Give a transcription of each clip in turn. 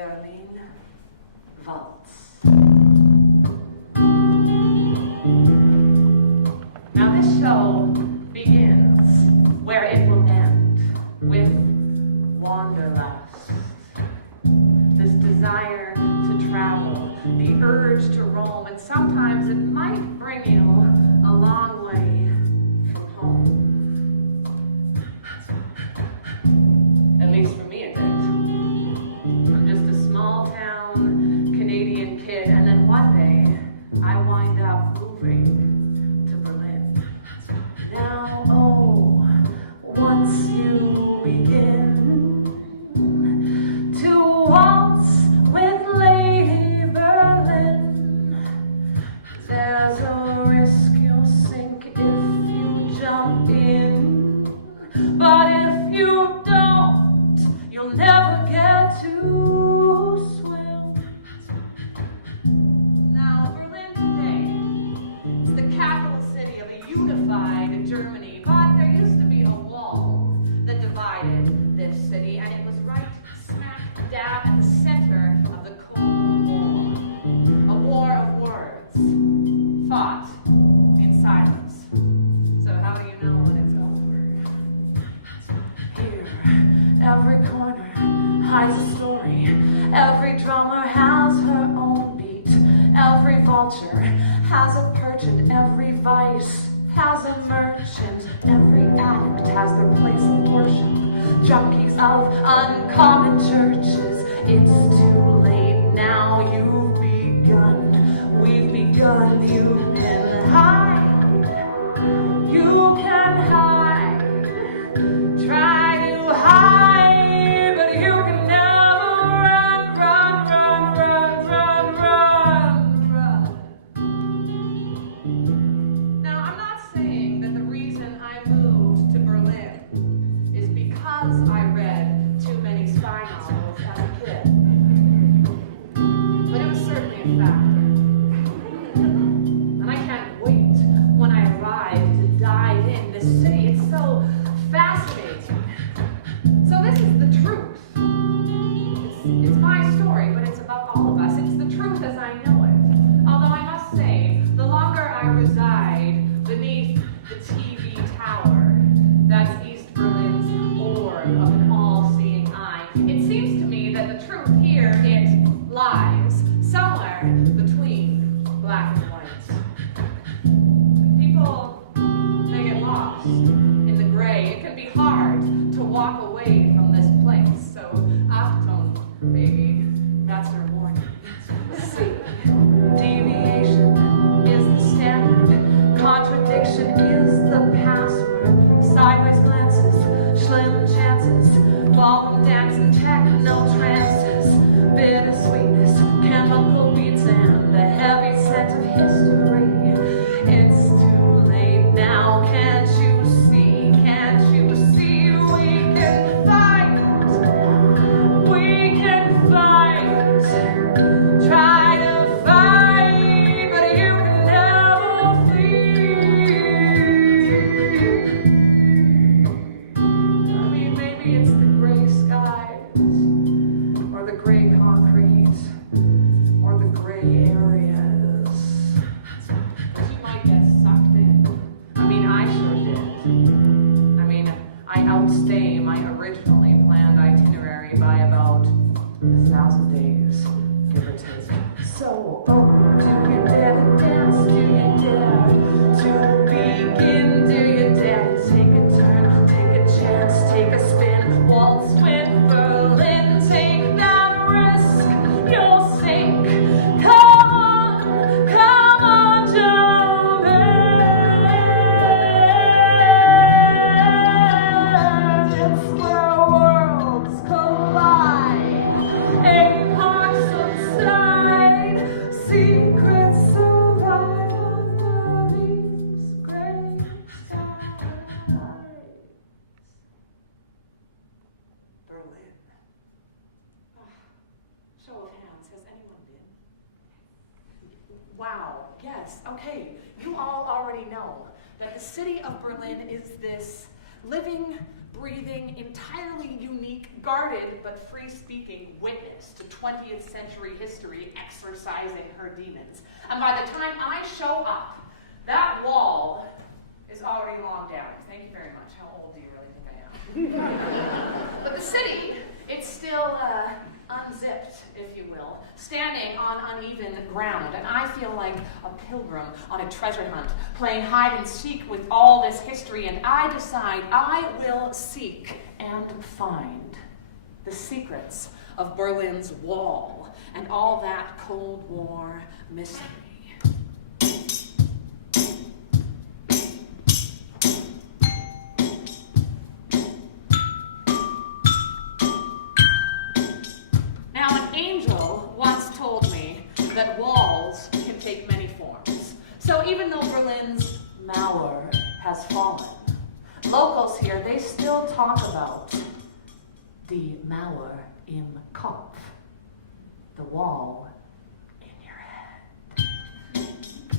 Berlin, Waltz. Now this show begins where it will end, with wanderlust. This desire to travel, the urge to roam, and sometimes it might bring you a long way from home. At least for me it did. I'm just a small town Canadian kid, and then one day I wind up moving to Berlin. Now, oh, once you begin to waltz with Lady Berlin, there's a risk you'll sink if you jump in, but if you don't, you'll never get to swim. Now, Berlin today is the capital city of a unified Germany, but there used to be a wall that divided this city, and it was right smack dab at the center of the Cold War. A war of words, fought in silence. So how do you know when it's over? Here, every corner hides a story. Every drummer has her own beat. Every vulture has a purchant. Every vice has a merchant. Every addict has their place of worship. Junkies of uncommon churches. It's too late now. You've begun. We've begun. You can hide. You can hide. Try to hide, but you can never run, run, run, run, run, run, run. Now, I'm not saying that the reason I moved to Berlin is because I read too many spy novels as a kid, but it was certainly a factor. And I can't wait when I arrive to dive in. This city, it's so fascinating. So this is the truth. It's my story, but it's about all of us. It's the truth as I know it. Although I must say, the longer I reside beneath the TV tower, that's East Berlin's orb of an all-seeing eye, it seems to me that the truth here, it lies somewhere between black and white. People, they get lost in the gray. It can be hard to walk away from this place. So, Achtung, baby, that's your warning. See, deviation is the standard. Contradiction is the password. Sideways glances, slim chances, ballroom dancing, techno trances, bittersweetness, chemical beats, and the heavy scent of history. It's too late now. Can't you see? Can't you see? We can fight. We can fight. Try to fight, but you can never flee. I mean, maybe it's the gray skies, or the gray concrete, or the gray areas. But you might get sucked in. I mean, I sure did. I mean, I outstay my originally planned itinerary by about 1,000 days, give or take. So, oh, do you dare to dance? Do you dare to begin? Do you dare to take a turn, take a chance, take a spin, waltz with Berlin, take that risk, you'll sink. Come on, jump in. It's where worlds collide, epochs subside, secrets survive under these gray skies. Berlin. Show of hands, has anyone been? Wow, yes, okay. You all already know that the city of Berlin is this living, breathing, entirely unique, guarded but free-speaking witness to 20th century history exorcising her demons. And by the time I show up, that wall is already long down. Thank you very much. How old do you really think I am? But the city, it's still unzipped, if you will, standing on uneven ground. And I feel like a pilgrim on a treasure hunt, playing hide and seek with all this history. And I decide I will seek and find the secrets of Berlin's wall and all that Cold War mystery. That walls can take many forms. So even though Berlin's Mauer has fallen, locals here, they still talk about the Mauer im Kopf, the wall in your head.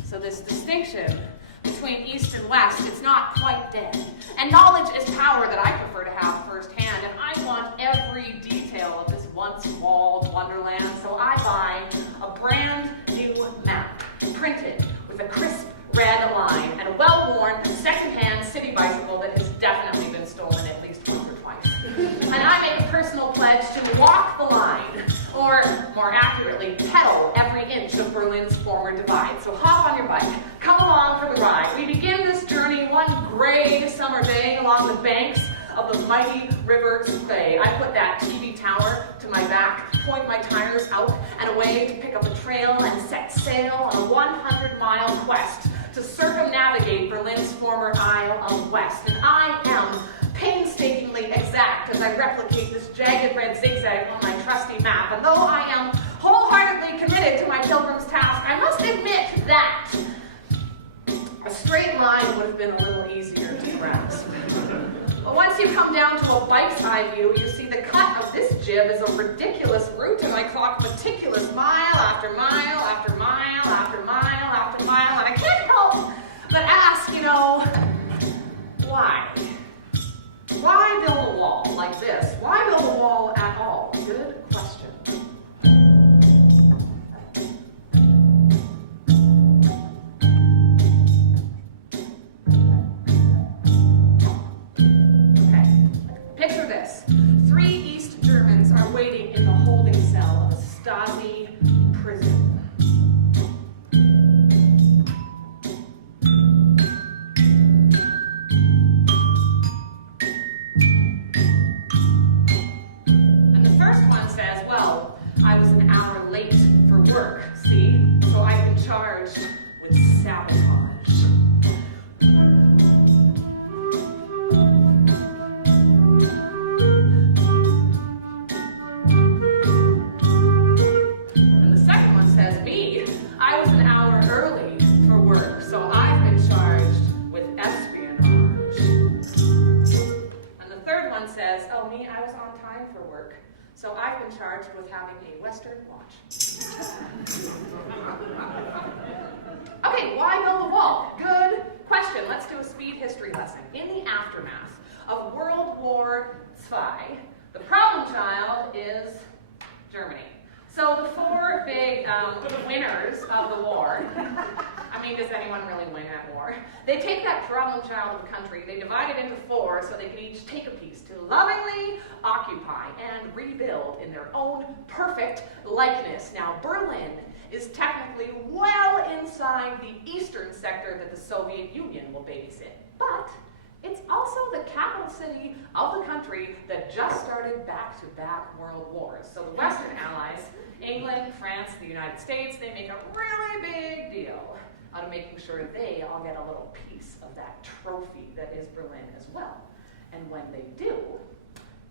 So this distinction between East and West, it's not quite dead. And knowledge is power that I prefer to have firsthand, and I want every detail of this once-walled wonderland, so I buy a brand new map, printed with a crisp red line and a well-worn second-hand city bicycle that has definitely been stolen at least once or twice. And I make a personal pledge to walk the line, or more accurately, pedal every inch of Berlin's former divide. So hop on your bike, come along for the ride. We begin this journey one gray summer day along the banks of the mighty river Spey. I put that TV tower to my back, point my tires out and away to pick up a trail and set sail on a 100-mile quest to circumnavigate Berlin's former Isle of West. And I am painstakingly exact as I replicate this jagged red zigzag on my trusty map. And though I am wholeheartedly committed to my pilgrim's task, I must admit that a straight line would have been a little easier to grasp. But once you come down to a bike's eye view, you see the cut of this jib is a ridiculous route, and I clock meticulous mile after mile after mile after mile after mile, and I can't help but ask, why? Why build a wall like this? Why build a wall at all? Good question. Picture this. 3 East Germans are waiting in the holding cell of a Stasi prison. And the first one says, well, I was an hour late for work, see? So I've been charged with sabotage. So I've been charged with having a Western watch. Okay, why build a wall? Good question. Let's do a speed history lesson. In the aftermath of World War II, the problem child is Germany. So the 4 big winners of the war, does anyone really win at war? They take that problem child of a country, they divide it into 4 so they can each take a piece to lovingly occupy and rebuild in their own perfect likeness. Now, Berlin is technically well inside the eastern sector that the Soviet Union will babysit, but it's also the capital city of the country that just started back-to-back world wars. So the Western allies, England, France, the United States, they make a really big deal out of making sure they all get a little piece of that trophy that is Berlin as well. And when they do,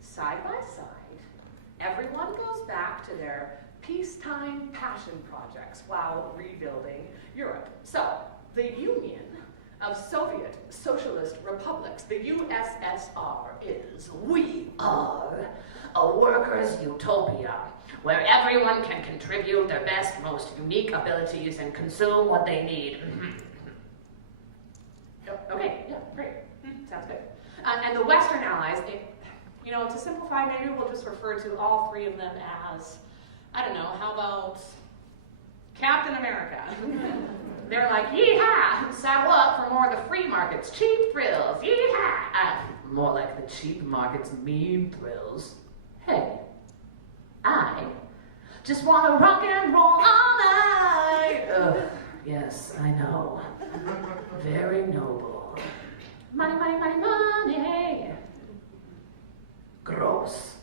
side by side, everyone goes back to their peacetime passion projects while rebuilding Europe. So the Union of Soviet Socialist Republics, the USSR, is, we are a workers' utopia where everyone can contribute their best, most unique abilities and consume what they need. Okay, yeah, great. Sounds good. And the Western Allies, you know, to simplify, maybe we'll just refer to all three of them as, I don't know, how about Captain America? They're like, yee-haw, saddle up for more of the free markets, cheap thrills, yee-haw. More like the cheap markets mean thrills. Hey, I just want to rock and roll all night. Ugh, yes, I know. Very noble. Money, money, money, money. Gross.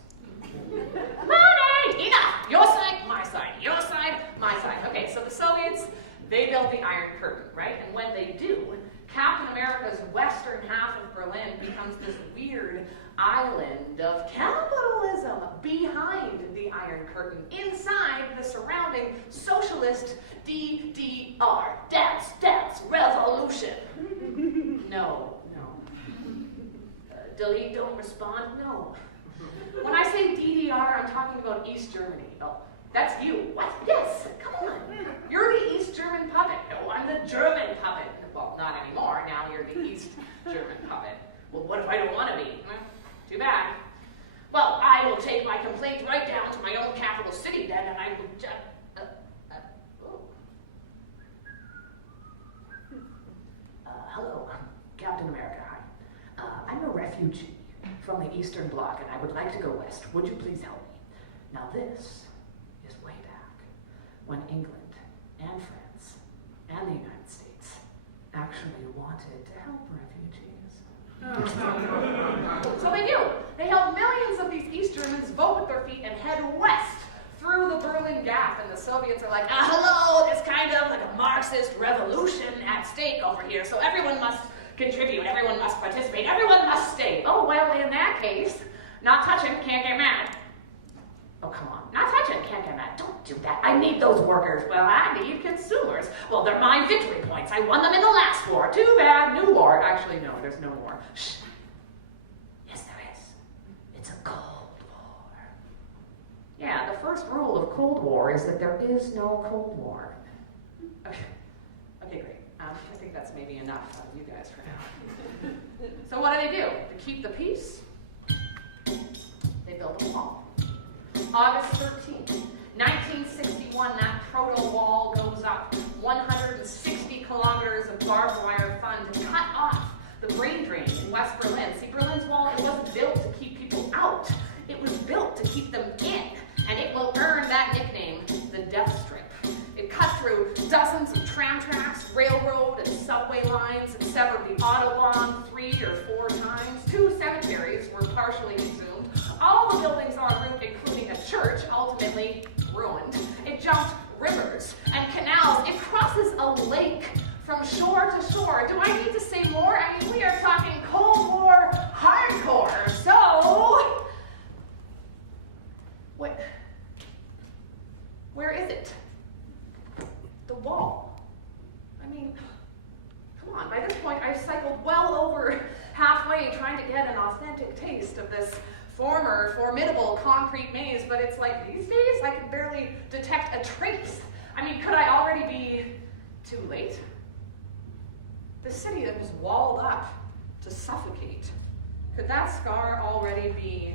Money! Enough! Your side, my side. Your side, my side. Okay, so the Soviets, they built the Iron Curtain, right? And when they do, Captain America's western half of Berlin becomes this weird island of capitalism behind the Iron Curtain, inside the surrounding socialist DDR. Dance, revolution. No. Delete, don't respond, no. When I say DDR, I'm talking about East Germany. Oh, that's you. What? Yes, come on. You're the East German puppet. No, I'm the German puppet. Well, not anymore. Now you're the East German puppet. Well, what if I don't want to be? Too bad. Well, I will take my complaint right down to my own capital city then, and I will just... Hello, Captain America. Hi. I'm a refugee from the Eastern Bloc, and I would like to go west. Would you please help me? Now this is way back when England and France and the United States actually wanted to help refugees. So they do. They help millions of these East Germans vote with their feet and head west through the Berlin Gap, and the Soviets are like, hello, there's kind of like a Marxist revolution at stake over here, so everyone must contribute, everyone must participate, everyone must stay. Oh, well, in that case, not touching, can't get mad. Oh, come on, not touching, can't get mad. Don't do that. I need those workers. Well, I need consumers. Well, they're my victory points. I won them in the last war. Too bad, new war. Actually, no, there's no war. Shh. Yes, there is. It's a Cold War. Yeah, the first rule of Cold War is that there is no Cold War. Okay, great. I think that's maybe enough out of you guys for now. So what do? To keep the peace, they built a wall. August 13th, 1961, that proto-wall goes up. 160 kilometers of barbed wire fun to cut off the brain drain in West Berlin. See, Berlin's wall, it wasn't built to keep people out. It was built to keep them in. And it will earn that nickname, the Death Strip. It cut through dozens of tram tracks, railroad, and subway lines. It severed the Autobahn 3 or 4 times. 2 cemeteries were partially consumed. All the buildings en route, including a church, ultimately ruined. It jumped rivers and canals. It crosses a lake from shore to shore. Do I need to say more? I mean, we are talking Cold War hardcore. So, where is it? The wall. I mean, come on. By this point, I've cycled well over halfway trying to get an authentic taste of this former, formidable concrete maze, but it's like these days I can barely detect a trace. I mean, could I already be too late? The city that was walled up to suffocate, could that scar already be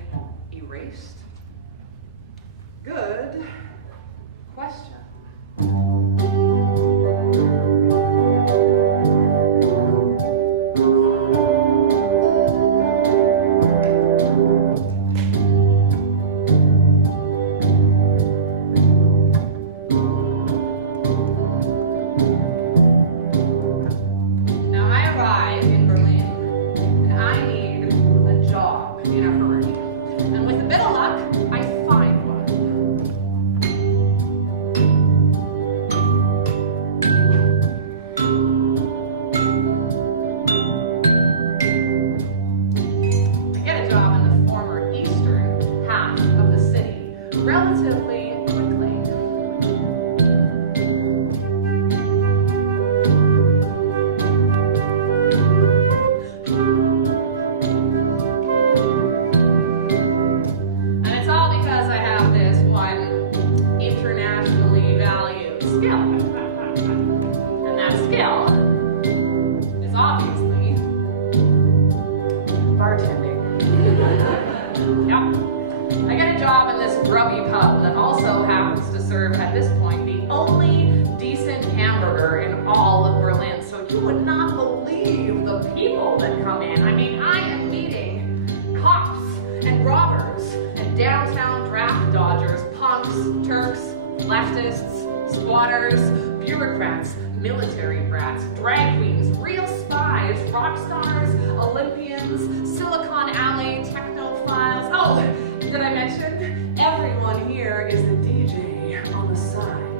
erased? Good question. grubby pub that also happens to serve, at this point, the only decent hamburger in all of Berlin. So you would not believe the people that come in. I mean, I am meeting cops and robbers and downtown draft dodgers, punks, Turks, leftists, squatters, bureaucrats, military brats, drag queens, real spies, rock stars, Olympians, Silicon Alley, technophiles. Oh, did I mention? Everyone here is a DJ on the side.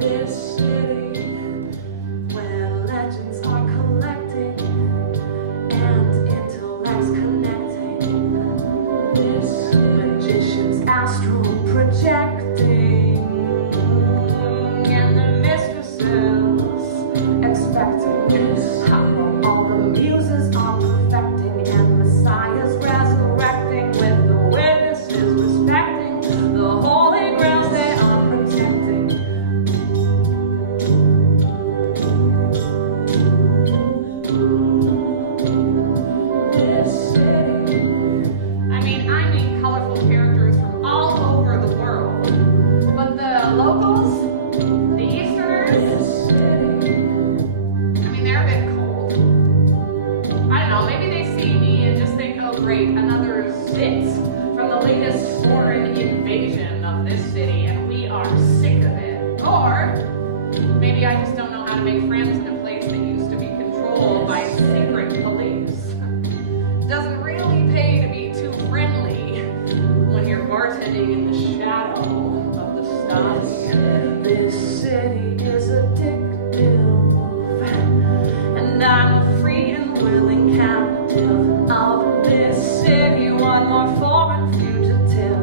This city where legends are collecting and intellects connecting. This magician's astral projecting and the mistresses expecting how all the muses are perfecting and messiahs resurrecting with the witnesses respecting the holy grounds they are protecting. This city, I mean colorful characters from all over the world, but the locals, the Easterners, they're a bit cold. I don't know, maybe they see me and just think, oh great, another zit from the latest foreign invasion of this city, and we are sick of it. Or maybe I just don't know how to make friends in a place that used to be controlled by secret police. It doesn't really pay to be too friendly when you're bartending in the shadow of the stars. This city is addictive, and I'm a free and willing captive of this city, one more foreign fugitive.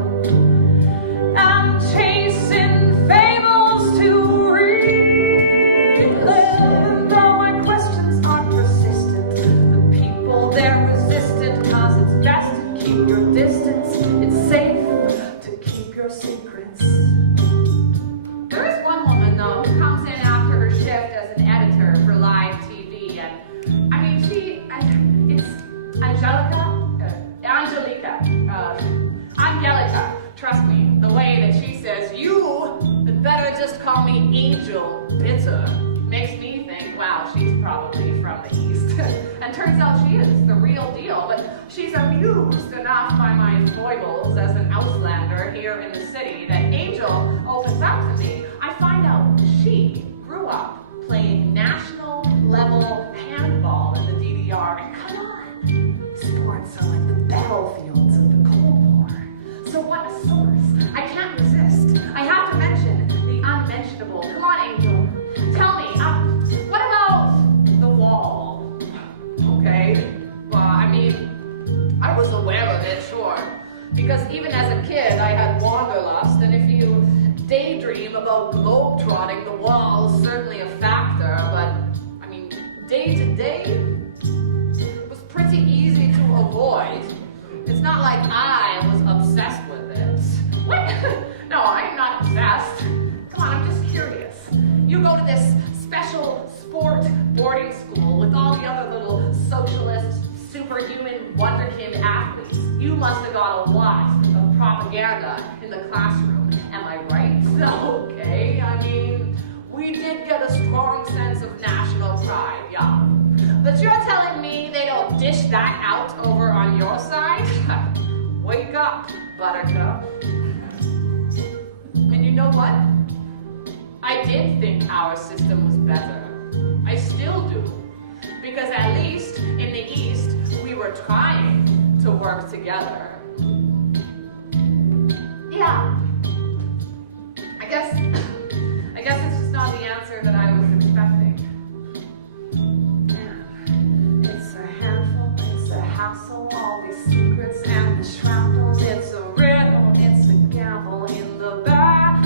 I'm chasing fables to relive, though my questions are persistent. The people, they're resistant, cause it's best to keep your distance. It's safe to keep your secrets. There is one woman, though, who comes in after her shift as an editor for live TV, and Angelica, trust me, the way that she says, you had better just call me Angel Bitter, makes me think, wow, she's probably from the East. And turns out she is the real deal, but she's amused enough by my foibles as an Auslander here in the city that Angel opens up to me. I find out she grew up playing national level handball in the DDR, and come on, sports are like the battlefields of the Cold War. So what a source. I can't resist. I have to mention the unmentionable. Come on, Angel. Tell me, what about the wall? Okay. Well, I was aware of it, sure. Because even as a kid, I had wanderlust, and if you daydream about globetrotting, the wall is certainly a factor, but, day to day, it was pretty easy to avoid. It's not like I was obsessed with it. What? No, I'm not obsessed. Come on, I'm just curious. You go to this special sport boarding school with all the other little socialist, superhuman wonderkind athletes. You must have got a lot of propaganda in the classroom. Am I right? Okay, we did get a strong sense of national pride, yeah. But you're telling me they don't dish that out over on your side? Wake up, Buttercup. And you know what? I did think our system was better. I still do. Because at least in the East, we were trying to work together. Yeah. I guess it's just not the answer that I was expecting. Yeah. It's a handful, it's a hassle, all these secrets and the shrapnel. It's a riddle, it's a gamble in the bad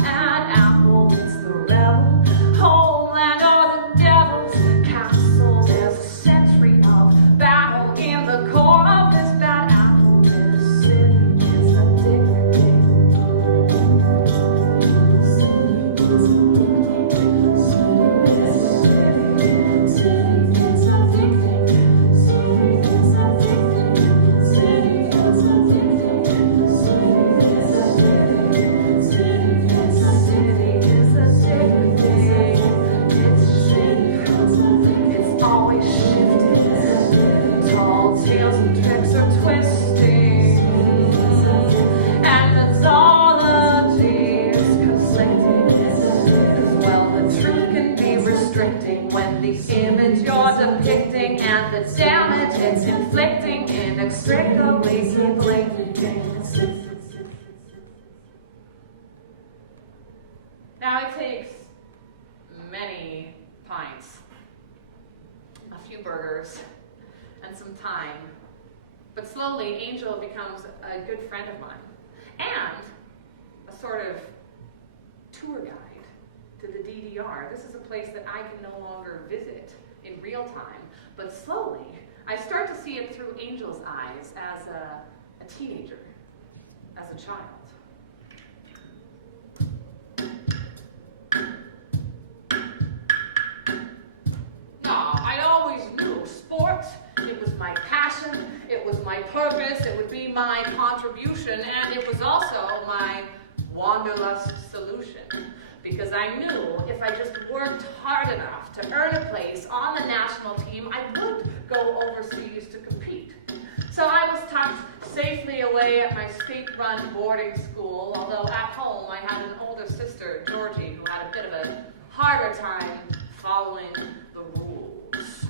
apple. It's the rebel, homeland or the devil's castle. There's a century of battle in the core of this bad apple. This city is addicting. and the damage it's inflicting inextricably sibling. Now it takes many pints, a few burgers, and some time. But slowly, Angel becomes a good friend of mine and a sort of tour guide to the DDR. This is a place that I can no longer visit in real time, but slowly, I start to see it through Angel's eyes as a teenager, as a child. I always knew sport, it was my passion, it was my purpose, it would be my contribution, and it was also my wanderlust solution. Because I knew if I just worked hard enough to earn a place on the national team, I would go overseas to compete. So I was tucked safely away at my state-run boarding school, although at home I had an older sister, Georgie, who had a bit of a harder time following the rules.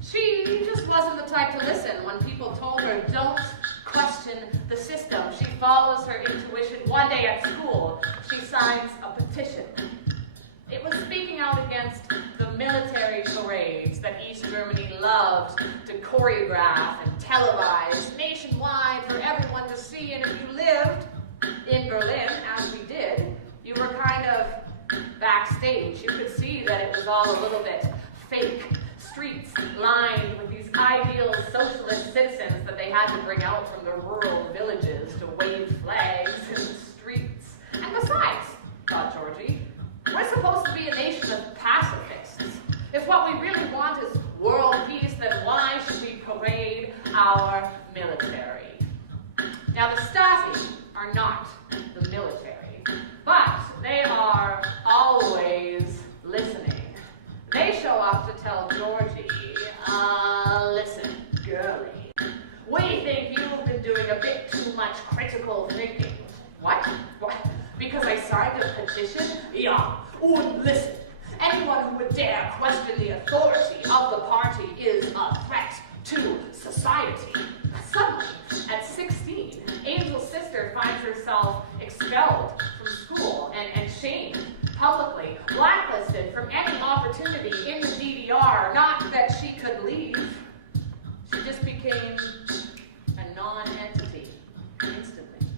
She just wasn't the type to listen when people told her, don't question the system. She follows her intuition. One day at school, she signs a petition. It was speaking out against the military parades that East Germany loved to choreograph and televise nationwide for everyone to see. And if you lived in Berlin, as we did, you were kind of backstage. You could see that it was all a little bit fake. Streets lined with these ideal socialist citizens that they had to bring out from the rural villages to wave flags in the streets. And besides, thought Georgie, we're supposed to be a nation of pacifists. If what we really want is world peace, then why should we parade our military? Now, the Stasi are not the military, but they are always listening. They show up to tell Georgie, listen, girlie, we think you've been doing a bit too much critical thinking. What? Because I signed a petition? Yeah. Oh, listen, anyone who would dare question the authority of the party is a threat to society. Suddenly, at 16, Angel's sister finds herself expelled from school and shamed publicly, blacklisted from any opportunity in the DDR. Not that she could leave. She just became a non-entity instantly.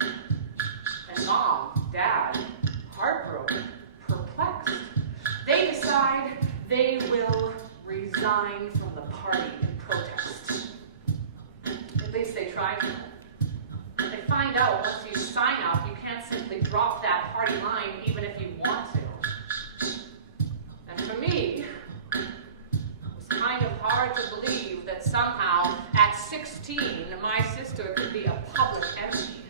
And Mom, Dad, heartbroken, perplexed, they decide they will resign from the party in protest. At least they try to. They find out once you sign up, you can't simply drop that party line even if you want to. And for me, it was kind of hard to believe that somehow at 16, my sister could be a public enemy.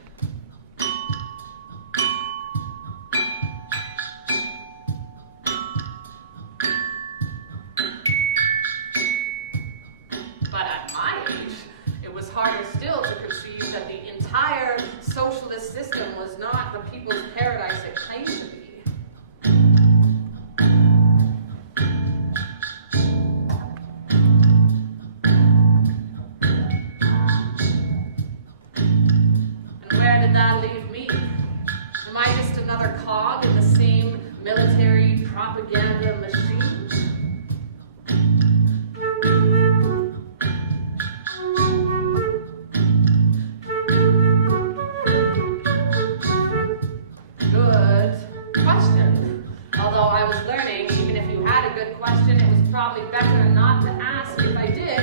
But at my age, it was harder still to conceive that the entire socialist system was not the people's paradise it claimed to be. And where did that leave me? Am I just another cog in the same military propaganda machine? Probably better not to ask. If I did,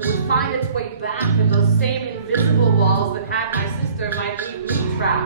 it would find its way back in those same invisible walls that had my sister might leave me trapped.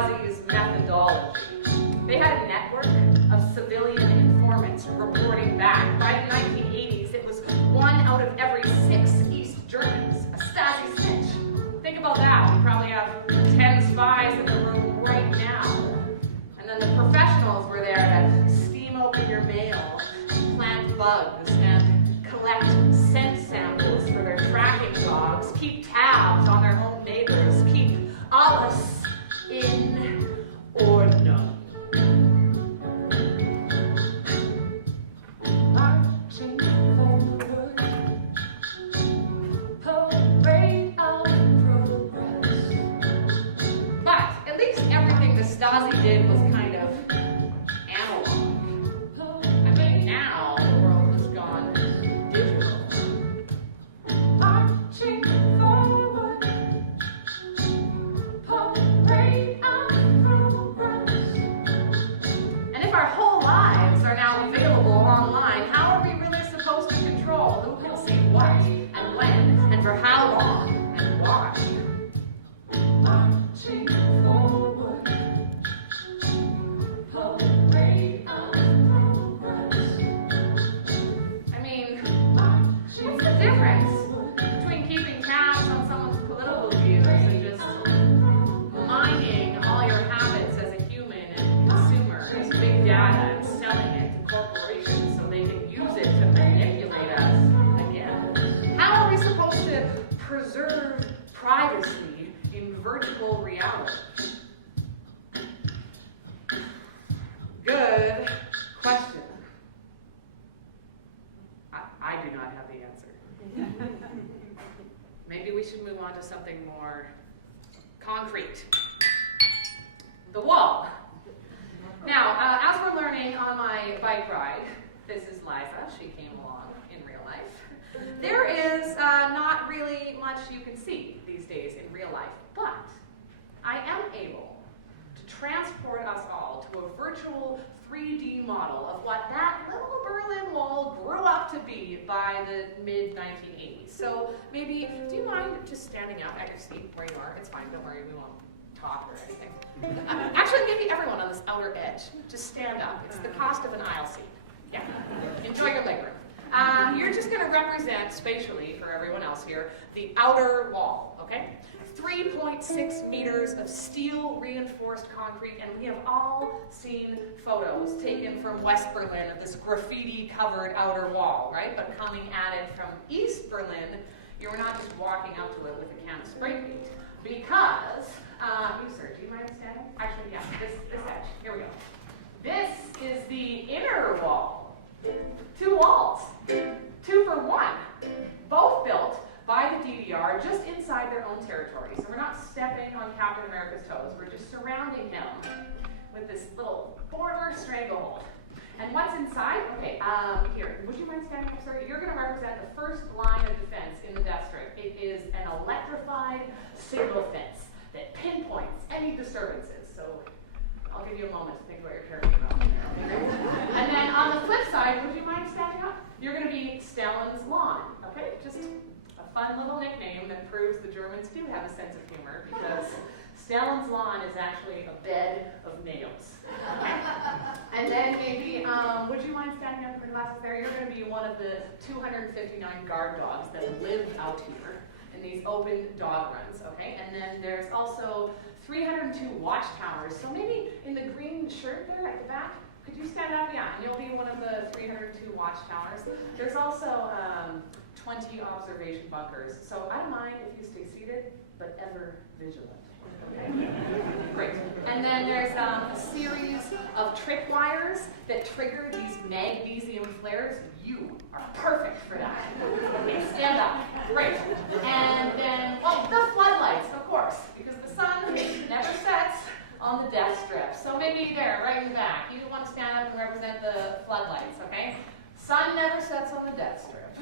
Stasi's methodology. They had a network of civilian informants reporting back. By the 1980s, it was 1 out of every 6 East Germans, a Stasi snitch. Think about that. We probably have 10 spies in the room right now. And then the professionals were there to steam open your mail, plant bugs, and collect scent samples for their tracking dogs, keep tabs on their home neighbors, keep alles in order. Marching forward, parade of progress. But at least everything the Stasi did was kind of analog. I mean, now the world has gone digital. Marching forward, parade of progress. And if our whole lives are now available online, how are we really supposed to control who can see what, and when, and for how long, and why? Marching forward, parade of progress. I mean, what's the difference between keeping tabs on someone's political views and just mining all your habits as a human and consumer as big data and selling it to corporations so they can use it to manipulate us again? How are we supposed to preserve privacy in virtual reality? Good question. I do not have the answer. Maybe we should move on to something more concrete. The wall. Now, as we're learning on my bike ride, this is Liza, she came along in real life. There is not really much you can see these days in real life, but I am able to transport us all to a virtual 3D model of what that little Berlin Wall grew up to be by the mid-1980s. So maybe, do you mind just standing up at your seat where you are? It's fine, don't worry, we won't talk or anything. Actually, maybe everyone on this outer edge, just stand up. It's the cost of an aisle seat. Yeah, enjoy your legroom. You're just going to represent spatially for everyone else here the outer wall, okay? 3.6 meters of steel reinforced concrete, and we have all seen photos taken from West Berlin of this graffiti covered outer wall, right? But coming at it from East Berlin, you're not just walking up to it with a can of spray paint, because, you sir, do you mind standing? Actually, yeah, this edge, here we go. This is the inner wall. 2 walls, 2 for 1, both built by the DDR just inside their own territory. So we're not stepping on Captain America's toes, we're just surrounding him with this little border stranglehold. And what's inside? Okay, here, would you mind standing up, sir? You're going to represent the first line of defense in the death strip. It is an electrified signal fence that pinpoints any disturbances. So I'll give you a moment to think about your character. And then on the flip side, would you mind standing up? You're going to be Stalin's Lawn, okay? Just a fun little nickname that proves the Germans do have a sense of humor, because Stalin's Lawn is actually a bed of nails. Okay? And then maybe, would you mind standing up for glasses there? You're going to be one of the 259 guard dogs that live out here in these open dog runs, okay? And then there's also 302 watchtowers. So maybe in the green shirt there at the back, could you stand up? Yeah, and you'll be one of the 302 watchtowers. There's also 20 observation bunkers. So I don't mind if you stay seated, but ever vigilant. Okay? Great. And then there's a series of tripwires that trigger these magnesium flares. You are perfect for that. Okay, stand up. Great. And then, well, the floodlights, of course, because the sun never sets on the death strip. So maybe there, right in the back, you want to stand up and represent the floodlights, okay? Sun never sets on the death strip.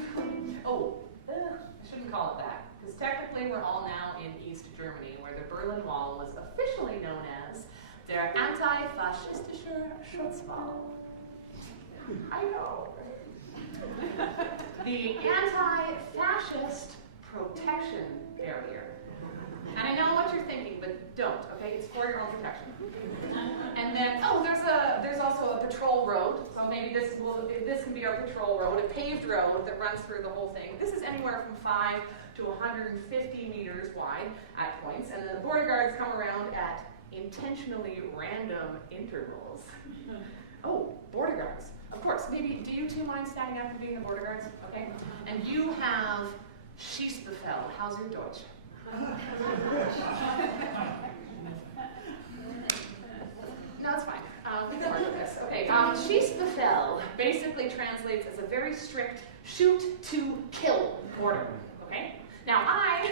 Oh, I shouldn't call it that, because technically we're all now in East Germany, where the Berlin Wall was officially known as der anti-faschistische Schutzwall. I know, right? The anti-fascist protection barrier. And I know what you're thinking, but don't, okay? It's for your own protection. And then, oh, there's also a patrol road. So maybe this can be our patrol road, a paved road that runs through the whole thing. This is anywhere from 5 to 150 meters wide at points. And then the border guards come around at intentionally random intervals. Oh, border guards. Of course, maybe, do you two mind standing up and being the border guards? Okay. And you have Schießbefehl. How's your Deutsch? No, it's fine. We can work with this. Okay, Schießbefehl basically translates as a very strict shoot to kill order. Okay? Now, I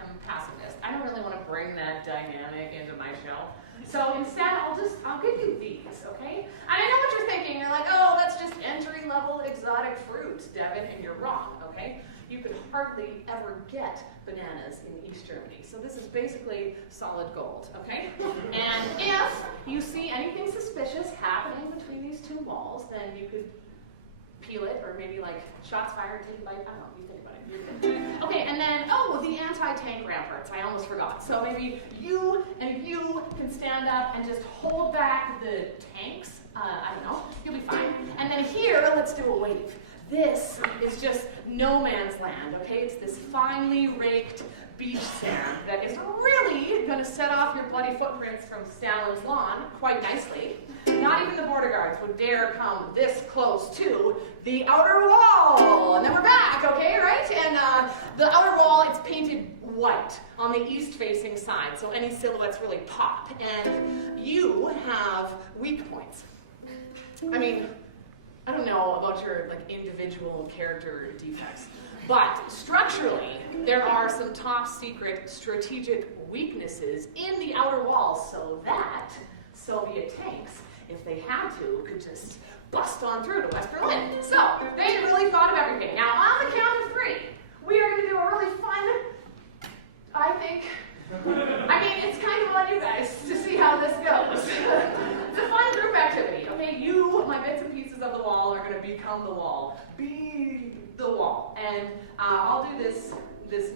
am pacifist. I don't really want to bring that dynamic into my show. So instead, I'll give you these, okay? And I know what you're thinking. You're like, oh, that's just entry-level exotic fruit, Devon, and you're wrong, okay? You could hardly ever get bananas in East Germany. So this is basically solid gold, okay? And if you see anything suspicious happening between these two walls, then you could peel it, or maybe like shots fired, take a bite. I don't know, you think about it. Okay, and then, oh, the anti-tank ramparts. I almost forgot. So maybe you can stand up and just hold back the tanks. I don't know, you'll be fine. And then here, let's do a wave. This is just no man's land, okay? It's this finely raked beach sand that is really going to set off your bloody footprints from Stalin's lawn quite nicely. Not even the border guards would dare come this close to the outer wall. And then we're back, okay, right? And the outer wall, it's painted white on the east-facing side, so any silhouettes really pop. And you have weak points. I mean, I don't know about your individual character defects, but structurally, there are some top secret strategic weaknesses in the outer walls so that Soviet tanks, if they had to, could just bust on through to West Berlin. So they really thought of everything. Now, on the count of 3, we are going to do a really fun, I think, it's kind of on you guys to see how this goes. It's a fun group activity, okay? You, my bits and pieces of the wall, are going to become the wall. Be the wall. And I'll do this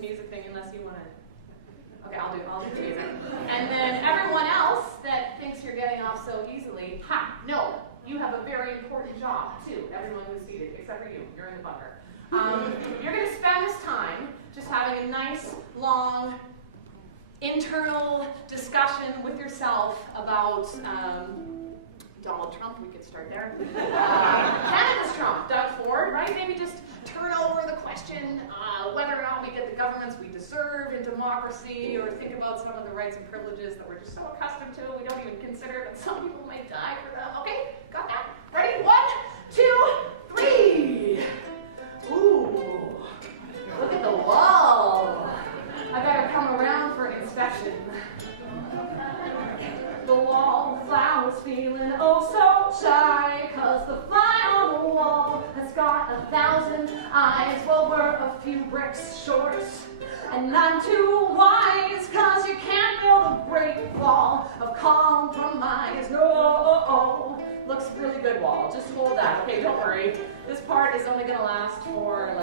music thing unless you want to. Okay, I'll do the music. And then everyone else that thinks you're getting off so easily, no, you have a very important job too. Everyone who's seated, except for you, you're in the bunker. You're going to spend this time just having a nice, long, internal discussion with yourself about Donald Trump, we could start there. Canada's Trump, Doug Ford, right? Maybe just turn over the question whether or not we get the governments we deserve in democracy, or think about some of the rights and privileges that we're just so accustomed to, we don't even consider that some people may die for them. Okay, got that? Ready? 1, 2, 3. Ooh, look at the wall. I better come around for an inspection. The wall, the flowers feeling oh so shy, 'cause the fly on the wall has got 1,000 eyes. Well, we're a few bricks short, and I'm too wise, 'cause you can't build a great wall of compromise. No, looks really good, wall. Just hold that. Okay, don't worry. This part is only gonna last for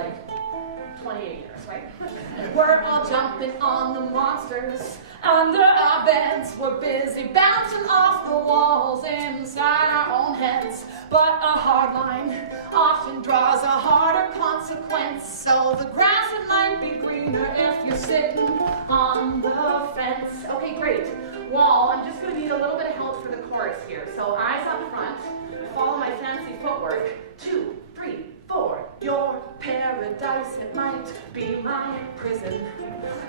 28 years, right? We're all jumping on the monsters under our beds. We're busy bouncing off the walls inside our own heads. But a hard line often draws a harder consequence. So the grass, it might be greener if you're sitting on the fence. Okay, great. Wall, I'm just going to need a little bit of help for the chorus here. So eyes up front, follow my fancy footwork. 2, 3, 4. Your paradise, it might be my prison,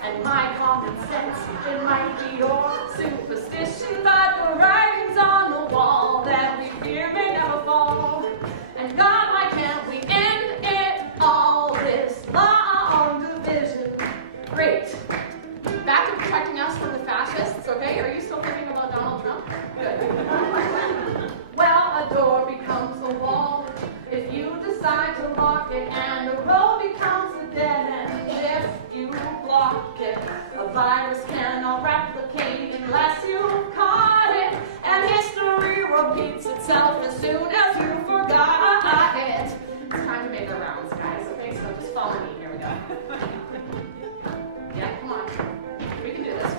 and my common sense, it might be your superstition, but the writing's on the wall that we fear may never fall. And God, why can't we end it all, this long division? Great. Back to protecting us from the fascists, okay? Are you still thinking about Donald Trump? Good. Well, a door becomes a wall if you decide to lock it, and the road becomes a dead end if you block it. A virus cannot replicate unless you caught it, and history repeats itself as soon as you forgot it. It's time to make our rounds, guys, okay? So just follow me. Here we go. Yeah, come on. We can do this.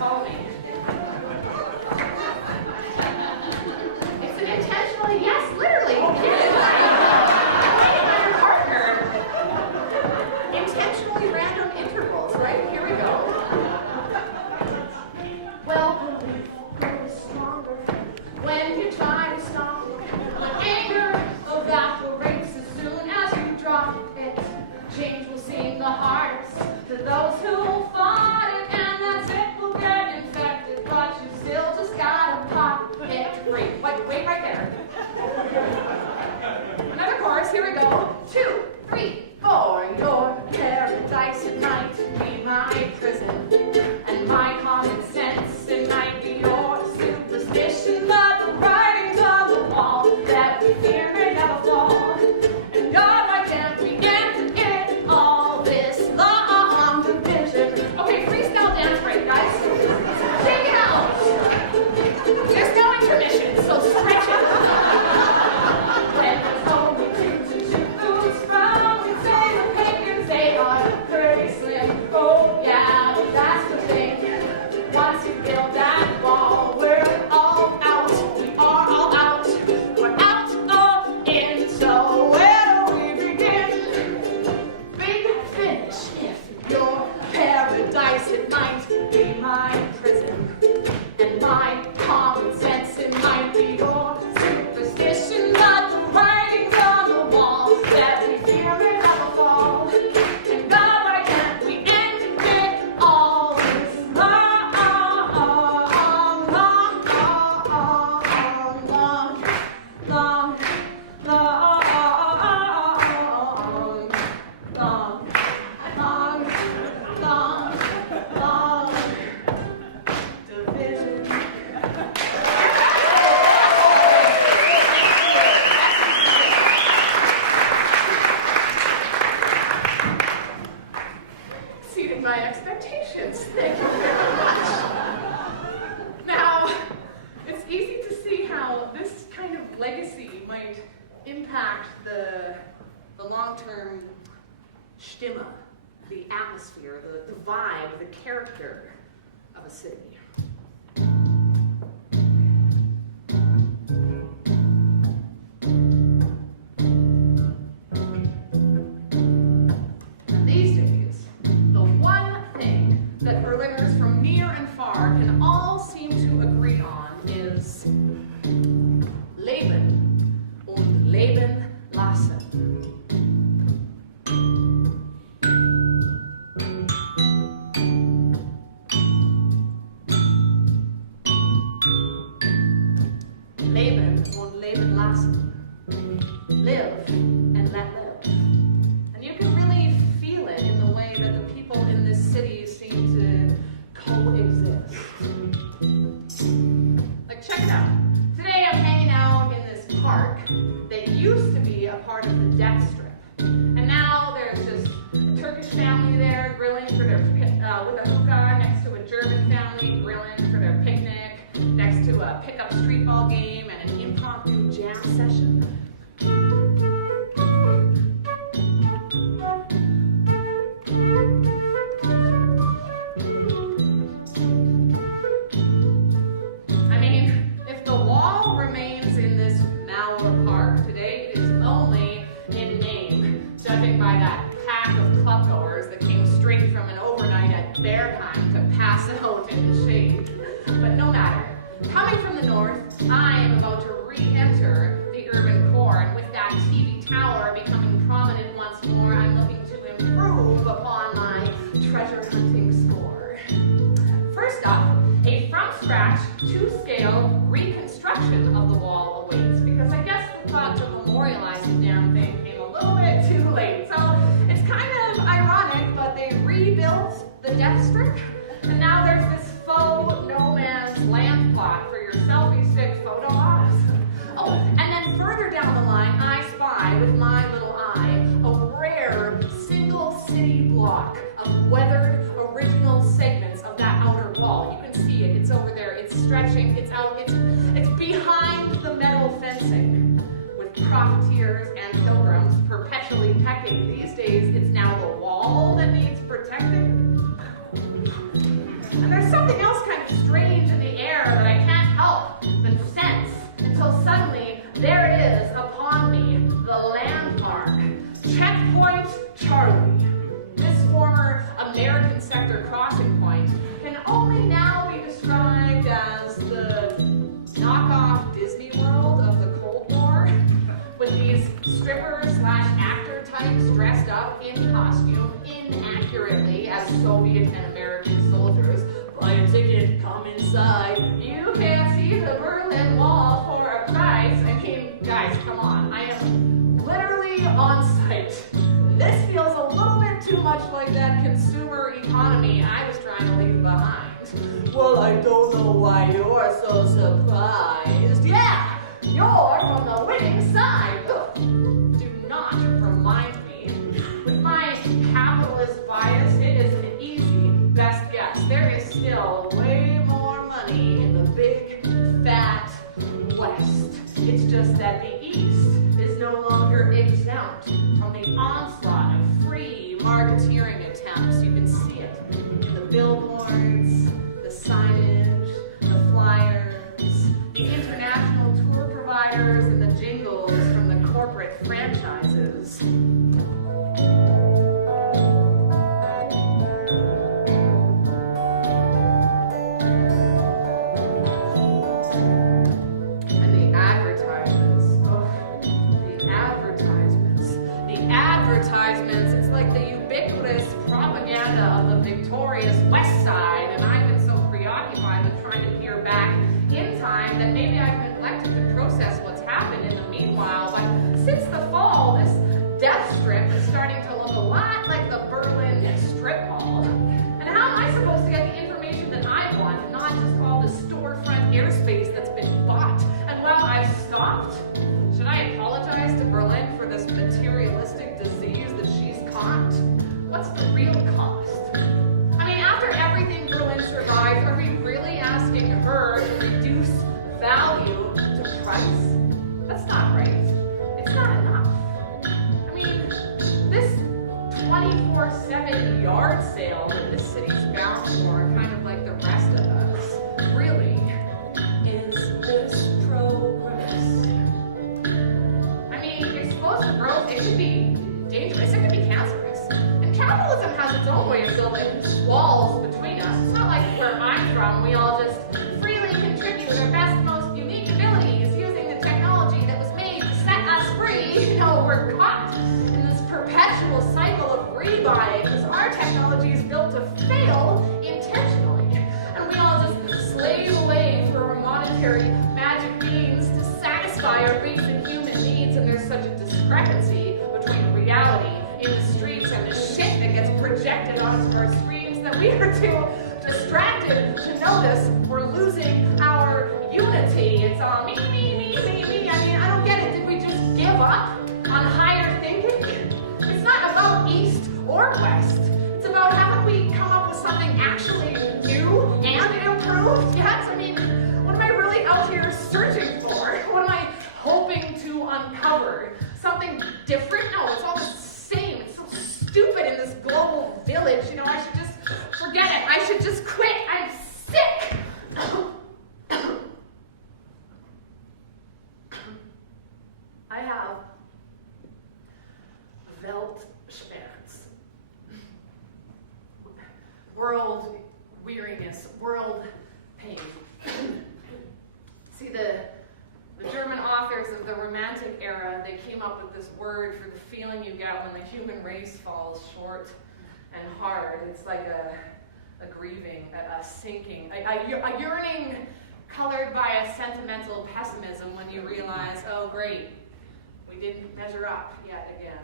Great. Wait right there. Another chorus. Here we go. 2, 3, 4. Your paradise at night be my prison, and my common sense it might be your superstition, but the writings on the wall that we fear may never fall. And God, why can't we get to it all this long division? Okay, freestyle dance break, guys. Take it out. There's no intermission, so stretch it. When there's only two to choose from, we say the figures they are pretty slim. Oh yeah, that's the thing. Once you build that wall, we're all out. We are all out. We're out or in. So where do we begin? Big finish. If your paradise it might be my prison, and my common sense it might be your superstition, but the writings on the wall that we fear may never fall. And God, why can't we end it all this long, long, long, long, long, long, long, long division. Exceeding my expectations. Thank you very much. Now, it's easy to see how this kind of legacy might impact the long-term stigma, the atmosphere, the vibe, the character of a city. And these days, the one thing that Berliners from near and far can all seem to agree on is Leben und Leben lassen. Leben und Leben lassen. Live and let live. And you can really feel it in the way that the people in this city seem to coexist. Like, check it out. Today I'm hanging out in this park that used to be a part of the death strip. And now there's just a Turkish family there grilling for their with a hookah next to a German family grilling for their picnic, next to a pickup street ball game and an impromptu jam session. I mean, if the wall remains in this Mauer Park today, it is only in name, judging by that pack of clubgoers that came straight from an overnight at Bear Time to pass out in the shade. But no matter. Coming from the north, I am about to re-enter the urban core, and with that TV tower becoming prominent once more, I'm looking to improve upon my treasure hunting score. First up, a from-scratch, to-scale reconstruction of the wall awaits, because I guess the thought to memorialize the damn thing came a little bit too late. So it's kind of ironic, but they rebuilt the death strip, and now there's this faux no man's land plot for your selfie stick photo ops. Oh, and then further down the line, I spy with my little eye a rare single city block of weathered original segments of that outer wall. You can see it, it's over there, it's stretching, it's out, it's behind the metal fencing, with profiteers and pilgrims perpetually pecking. These days, it's now the wall that needs protecting. And there's something else kind of strange in the air that I can't help but sense until suddenly there it is upon me, the landmark, Checkpoint Charlie. This former American sector crossing point can only now be described as the knockoff Disney World of the Cold War, with these strippers/actor types dressed up in costume inaccurately as Soviet and American soldiers. Buy a ticket, come inside. You can't see the Berlin Wall guys, come on. I am literally on site. This feels a little bit too much like that consumer economy I was trying to leave behind. Well, I don't know why you're so surprised. Yeah, you're from the winning side. Ugh. Do not remind me. With my capitalist bias, it is an easy best guess. There is still way more money in the big, fat West. It's just that the East is no longer exempt from the onslaught of free marketeering attempts. You can see it in the billboards, the signage, the flyers, the international tour providers, and the jingles from the corporate franchises. Advertisements, it's like the ubiquitous propaganda of the victorious West Side, and I've been so preoccupied with trying to peer back in time that maybe I've neglected to process what's happened in the meanwhile. But since the fall, this death strip is starting to look a lot like the Berlin strip mall. And how am I supposed to get the information that I want, and not just all the storefront airspace that's been bought? And while I've stopped, should I apologize to Berlin for this materialistic disease that she's caught? What's the real cost? I mean, after everything Berlin survived, are we really asking her to reduce value to price? That's not right. It's not enough. I mean, this 24/7 yard sale that this city's bound for, kind of like the rest of us, really, is this progress? Explosive growth, it could be dangerous, it could be cancerous. And capitalism has its own way of building walls between us. It's not like where I'm from, we all just freely contribute our best, most unique abilities using the technology that was made to set us free. No, we're caught in this perpetual cycle of rebuying because our technology is built to fail intentionally. And we all just slave away for monetary magic means to satisfy our basic human needs, and there's such a discrepancy between reality in the streets and the shit that gets projected onto our screens that we are too distracted to notice we're losing our unity. It's all me. I mean, I don't get it. Did we just give up on higher thinking? It's not about East or West. It's about how do we come up with something actually new and improved yet? I mean, what am I really out here searching for? What am I hoping to uncover? Something different? No, it's all the same. It's so stupid in this global village. You know, I should just forget it. I should just quit. I'm sick. I have Weltschmerz. World weariness, world pain. See, the German authors of the Romantic era, they came up with this word for the feeling you get when the human race falls short and hard. It's like a grieving, a sinking, a yearning colored by a sentimental pessimism when you realize, oh great, we didn't measure up yet again.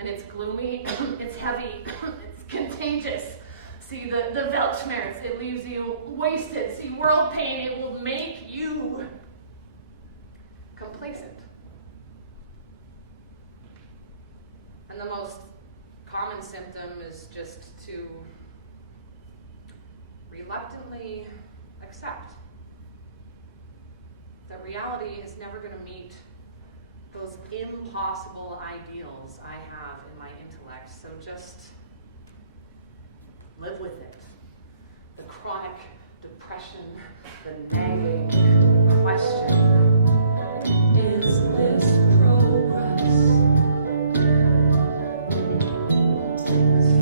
And it's gloomy, it's heavy, it's contagious. See, the Weltschmerz, it leaves you wasted. See, world pain, it will make you complacent. And the most common symptom is just to reluctantly accept that reality is never going to meet those impossible ideals I have in my intellect. So just live with it. The chronic depression, the nagging question, is this progress?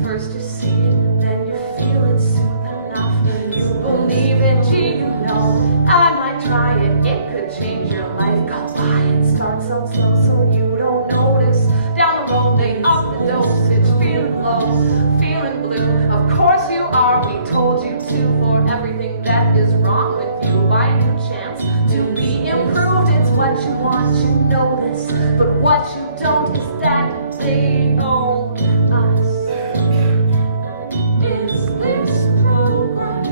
First you see it, then you feel it soon enough. You believe it, gee, you know, I might try it. It could change your life. Go by and start so slow so you don't notice. Down the road they up the dosage, feeling low, feeling blue. Of course you are, we told you to, for everything that is wrong with you. By new chance to be improved, it's what what you want, you know this. But what you don't is that they own us. Is this progress?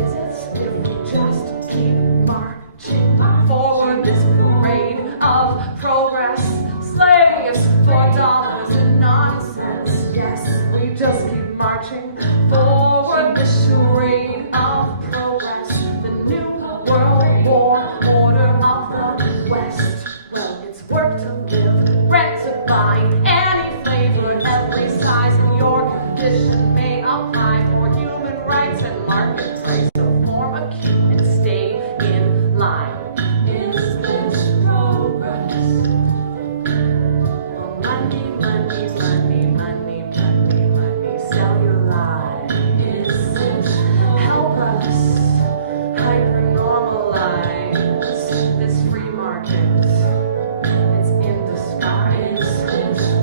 Is it if we just keep marching forward this parade of progress? Slaves for dollars and nonsense. Yes, we just keep marching forward this charade of progress. The new world war order of the West. Well, it's work to live, rent to buy, any flavor, every size of your condition may apply for human rights and market price to form a queue and stay in line. Is this progress? Well, money, money, money, money, money, money, sell your life. Is it help us hyper-normalize this free market? It's in disguise.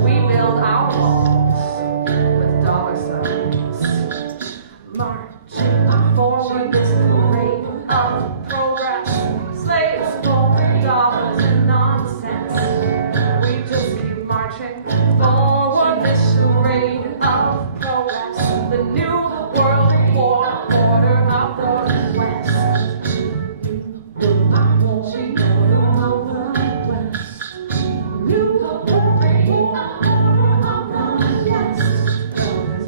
We build our walls with dollar signs. Marching forward this parade of progress. Slaves for dollars and nonsense. We just keep marching forward this charade of progress. The new world war order of the West. New world order of the West. New world order of the West.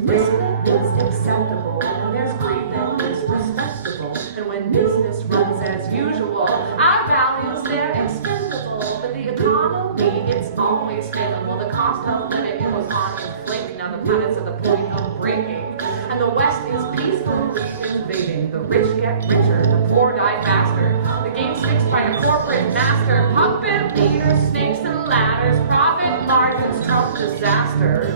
Risk that is acceptable, and there's greed that is respectable. And when business runs as usual, our values, they're expendable. But the economy, it's always favorable. The cost of living goes on inflating. Now the planet's at the point of breaking. And the West is peacefully invading. The rich get richer, the poor die faster. The game sticks by a corporate master. Puppet leaders, snakes and ladders. Profit margins trump disaster.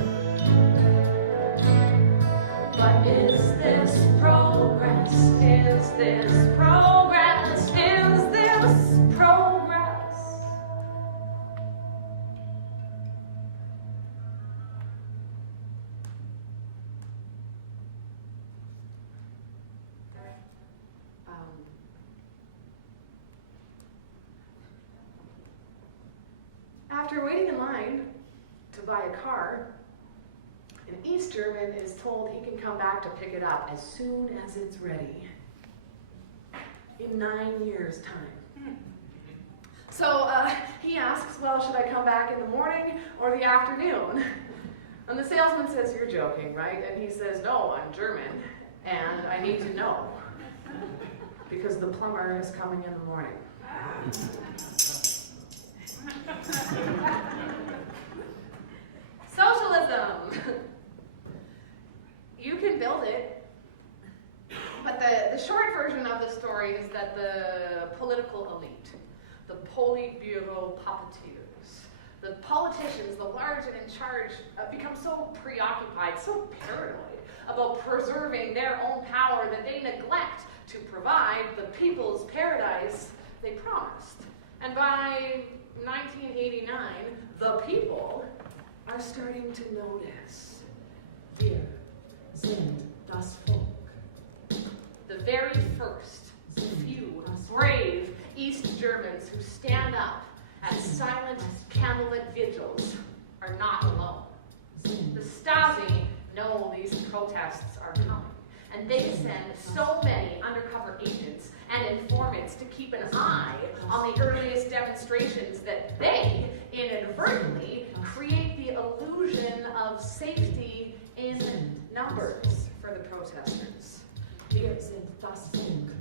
But is this progress? Is this progress? Is this progress? After waiting in line to buy a car, an East German is told he can come back to pick it up as soon as it's ready. In 9 years' time. So he asks, well, should I come back in the morning or the afternoon? And the salesman says, you're joking, right? And he says, no, I'm German, and I need to know. Because the plumber is coming in the morning. Socialism. You can build it, but the short version of the story is that the political elite, the Politburo puppeteers, the politicians, the large and in charge, become so preoccupied, so paranoid about preserving their own power that they neglect to provide the people's paradise they promised. And by 1989, the people are starting to notice. Wir sind das Volk. The very first few brave East Germans who stand up at silent candlelit vigils are not alone. The Stasi know these protests are coming, and they send so many undercover agents and informants to keep an eye on the earliest demonstrations that they inadvertently create the illusion of safety in numbers for the protesters. Wir sind das Volk.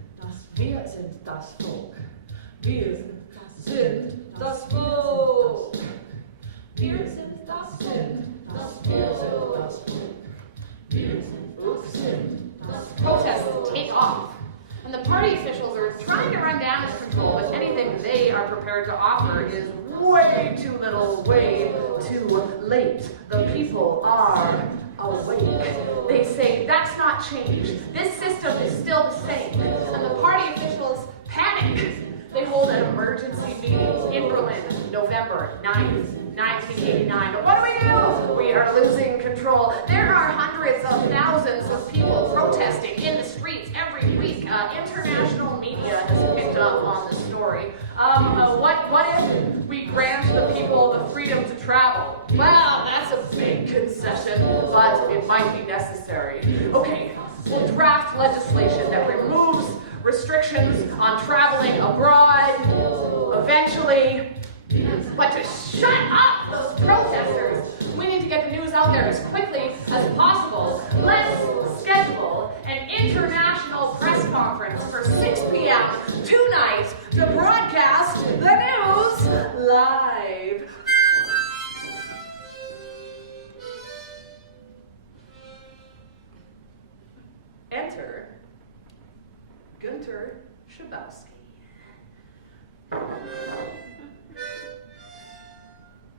Wir sind das Volk. Wir sind das Volk. Wir sind das Volk. Wir sind das Volk. Wir sind das Volk. Protests take off. And the party officials are trying to run damage control, but anything they are prepared to offer is way too little, way too late. The people are awake. They say, that's not changed. This system is still the same. And the party officials panic. They hold an emergency meeting in Berlin, November 9th, 1989. But what do? We are losing control. There are hundreds of thousands of people protesting in the streets every great week. International media has picked up on this story. What if we grant the people the freedom to travel? Well, that's a big concession, but it might be necessary. Okay, we'll draft legislation that removes restrictions on traveling abroad, eventually. But to shut up those protesters, we need to get the news out there as quickly as possible. Let's schedule an international press conference for 6 p.m. tonight to broadcast the news live. Enter Gunter Schabowski.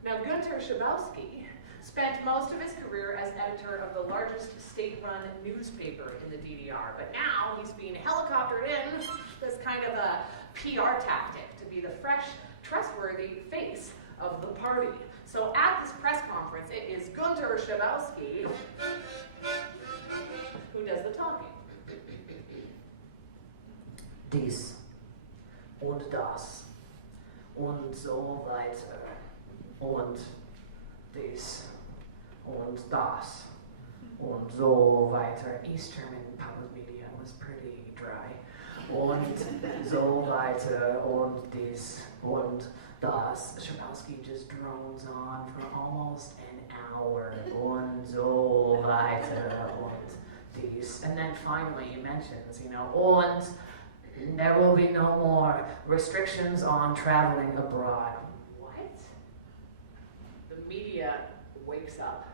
Now, Gunter Schabowski spent most of his career as editor of the largest state-run newspaper in the DDR, but now he's being helicoptered in as kind of a PR tactic to be the fresh, trustworthy face of the party. So at this press conference, it is Gunter Schabowski who does the talking. Dies und das und so weiter. Und dies und das und so weiter. East German public media was pretty dry. Und so weiter und dies und das. Schabowski just drones on for almost an hour. Und so weiter und dies. And then finally he mentions, und there will be no more restrictions on traveling abroad. Media wakes up.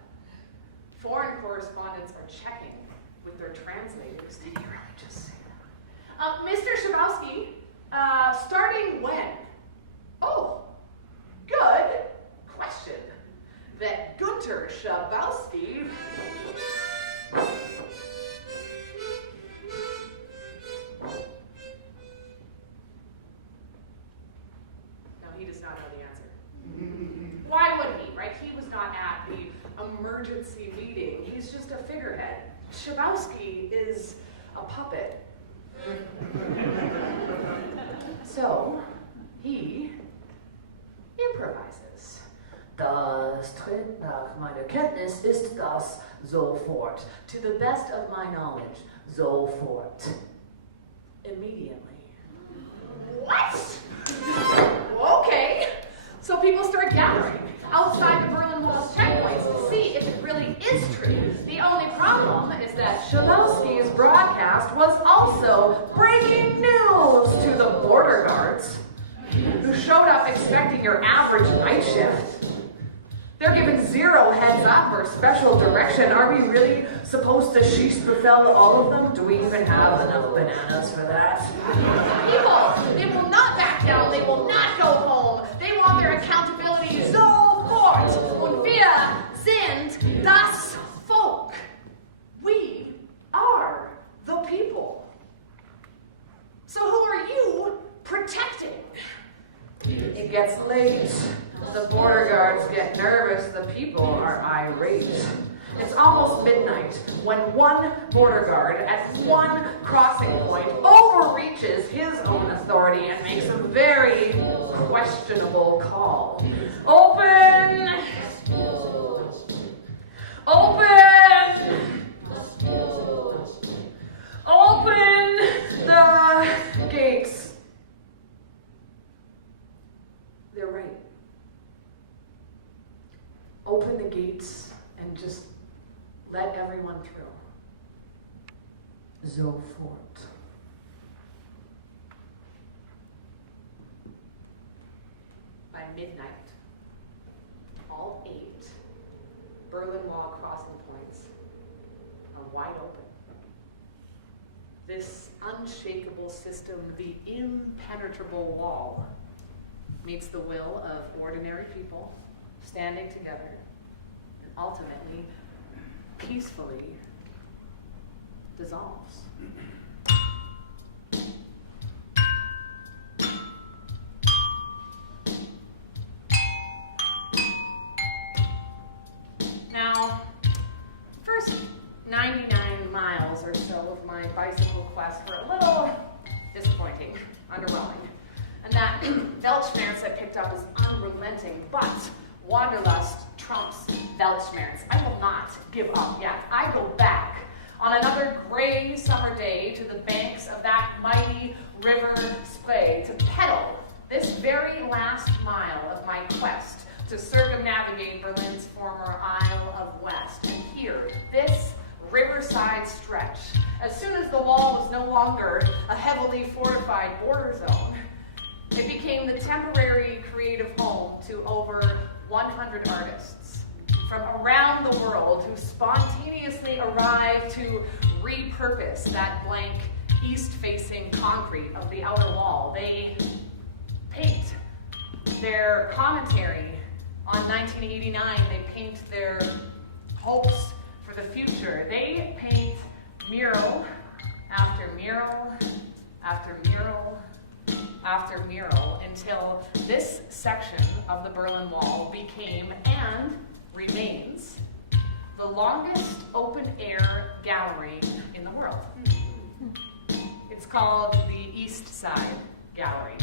Foreign correspondents are checking with their translators. Did he really just say that? Mr. Schabowski, starting when? Oh, good question. That Gunter Schabowski... No, he does not know the answer. Why would he, right? He was not at the emergency meeting. He's just a figurehead. Schabowski is a puppet. So, he improvises. Das tritt nach meiner Kenntnis ist das sofort. To the best of my knowledge, sofort. Immediately. What? Okay. So people start gathering outside the Berlin Wall's checkpoints to see if it really is true. The only problem is that Schabowski's broadcast was also breaking news to the border guards, who showed up expecting your average night shift. They're given zero heads up or special direction. Are we really supposed to sheesh befell all of them? Do we even have enough bananas for that? People, they will not back down. They will not go home. They want their accountability sofort. Und wir sind das Volk. We are the people. So who are you protecting? It gets late. The border guards get nervous. The people are irate. It's almost midnight when one border guard at one crossing point overreaches his own authority and makes a very questionable call. Open! Open! Open the gates. They're right. Open the gates and just let everyone through. Sofort. By midnight, all 8 Berlin Wall crossing points are wide open. This unshakable system, the impenetrable wall, meets the will of ordinary people standing together and ultimately, peacefully dissolves. Now, first 99 miles or so of my bicycle quest were a Weltschmerz I picked up is unrelenting, but wanderlust trumps Weltschmerz. I will not give up yet. I go back on another gray summer day to the banks of that mighty river Spree to pedal this very last mile of my quest to circumnavigate Berlin's former Isle of West. And here, this riverside stretch, as soon as the wall was no longer a heavily fortified border zone, it became the temporary creative home to over 100 artists from around the world who spontaneously arrived to repurpose that blank east-facing concrete of the outer wall. They paint their commentary on 1989. They paint their hopes for the future. They paint mural after mural after mural after mural until this section of the Berlin Wall became and remains the longest open-air gallery in the world. It's called the East Side Gallery.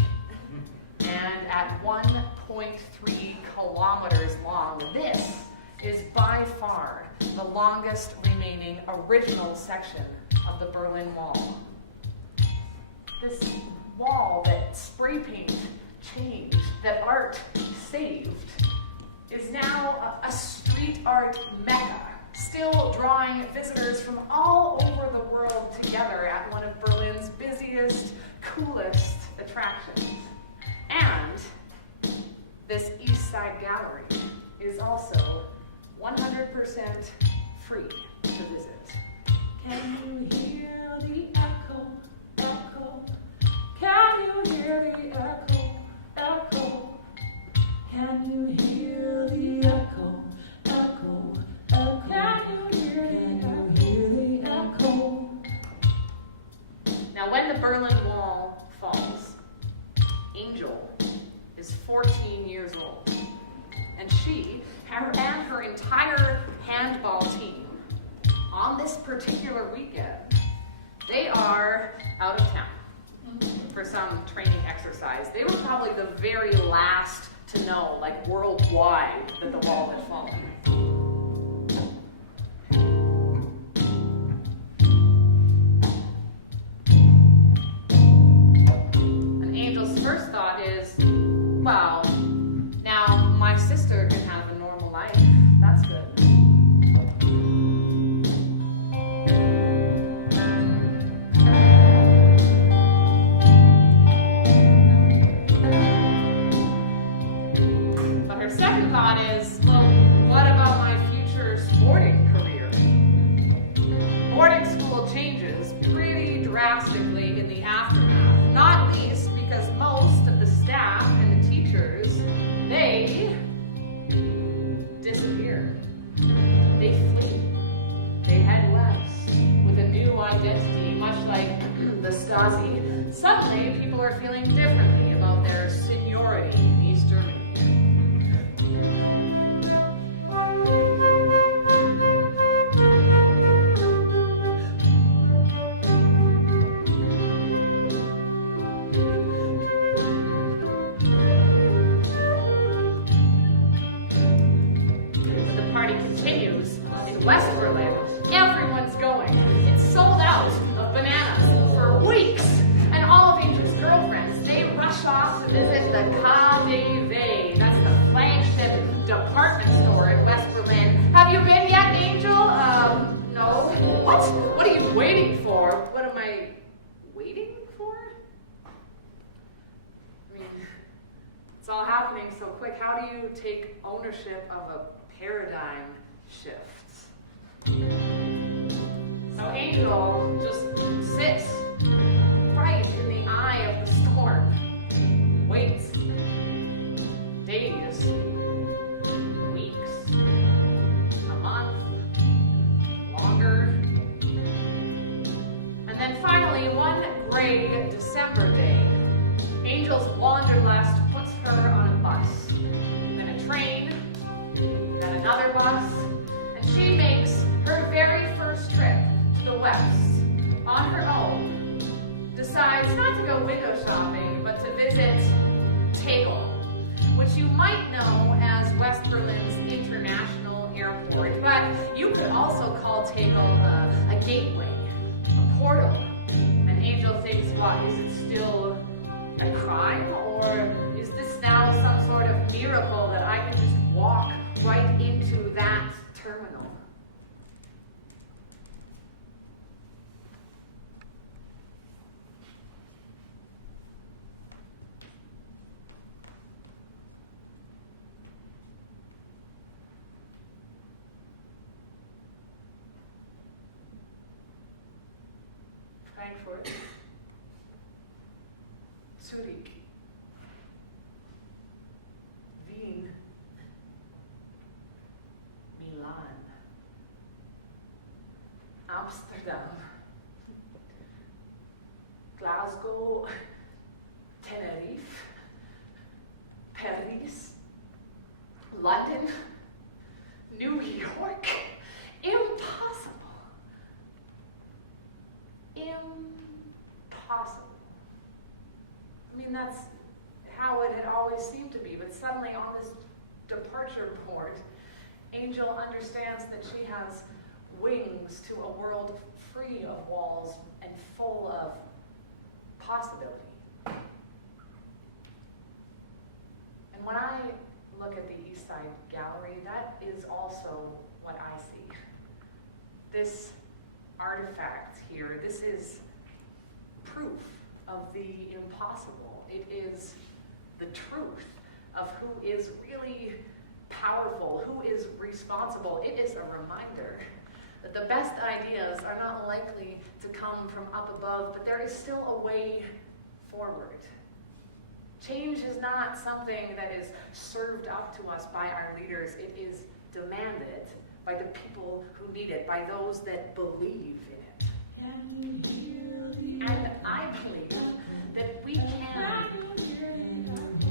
And at 1.3 kilometers long, this is by far the longest remaining original section of the Berlin Wall. This wall that spray paint changed, that art saved, is now a street art mecca, still drawing visitors from all over the world together at one of Berlin's busiest, coolest attractions. And this East Side Gallery is also 100% free to visit. Can you hear the echo, echo? Can you hear the echo, echo? Can you hear the echo, echo, echo? Can you hear the echo? Now, when the Berlin Wall falls, Angel is 14 years old, and she and her entire handball team on this particular weekend, they are out of town for some training exercise. They were probably the very last to know, like worldwide, that the wall had fallen. And Angel's first thought is, wow, now my sister can have a normal life. That's good. But her second thought is, well, what about my future sporting career? Boarding school changes pretty drastically in the aftermath, not least because most of the staff and the teachers, they disappear. They flee. They head west with a new identity, much like the Stasi. Suddenly, people are feeling differently about their seniority in East Germany. West Berlin, everyone's going. It's sold out of bananas for weeks. And all of Angel's girlfriends, they rush off to visit the KaDeWe. That's the flagship department store in West Berlin. Have you been yet, Angel? No. What? What are you waiting for? What am I waiting for? I mean, it's all happening so quick. How do you take ownership of a paradigm shift? So Angel just sits right in the eye of the storm, waits, days, weeks, a month, longer, and then finally one gray December day, Angel's wanderlust puts her on a bus, then a train, then another bus, and she makes her very first trip to the West on her own, decides not to go window shopping, but to visit which you might know as West Berlin's international airport, but you could also call Tegel a gateway, a portal. And Angel thinks, what, is it still a crime, or is this now some sort of miracle that I can just walk right into that terminal? Frankfurt, Zurich, Wien, Milan, Amsterdam, Glasgow, Tenerife, Paris, London, New York. Impossible. Impossible. I mean, that's how it had always seemed to be, but suddenly on this departure board, Angel understands that she has wings to a world free of walls and full of possibility. And when I look at the East Side Gallery, that is also what I see. This artifact here, this is proof of the impossible. It is the truth of who is really powerful, who is responsible. It is a reminder that the best ideas are not likely to come from up above, but there is still a way forward. Change is not something that is served up to us by our leaders. It is demanded by the people who need it, by those that believe in it. And I believe that we can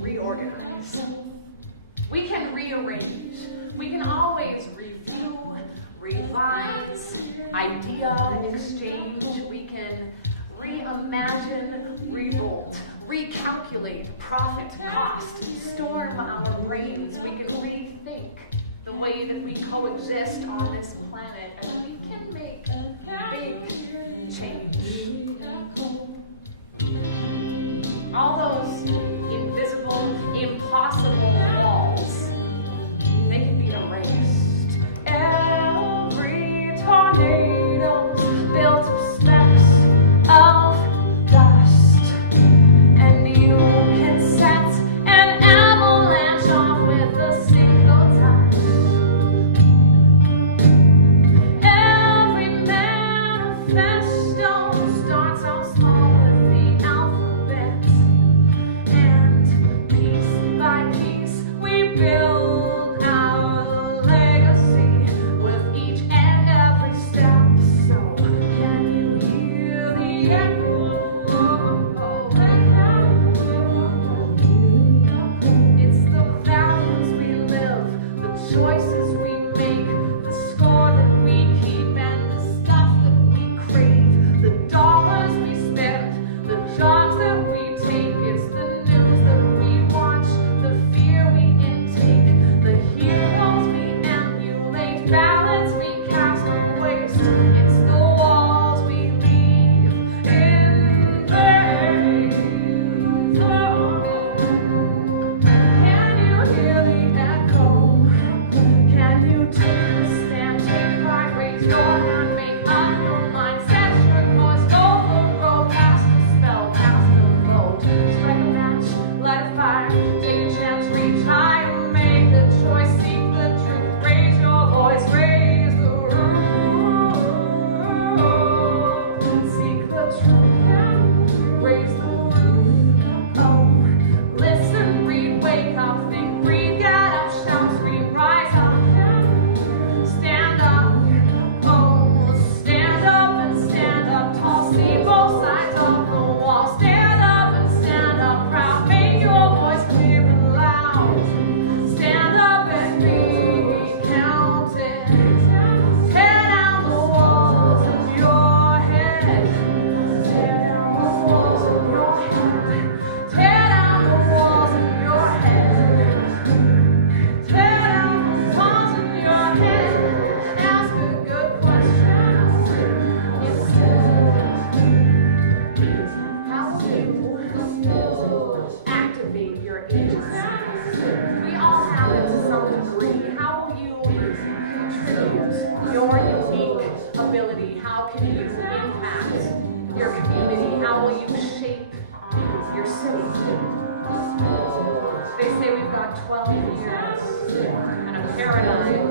reorganize. We can rearrange. We can always review, revise, idea exchange. We can reimagine, revolt, recalculate profit, cost, storm our brains. We can rethink the way that we coexist on this planet, and we can make big change. All those invisible, impossible walls, they can be erased. Every tornado built of specks of dust, and you can set an avalanche off with a single touch. Every manifesto starts out small with the alphabet, ages. We all have it to some degree. How will you contribute your unique ability? How can you impact your community? How will you shape your city? They say we've got 12 years and a paradigm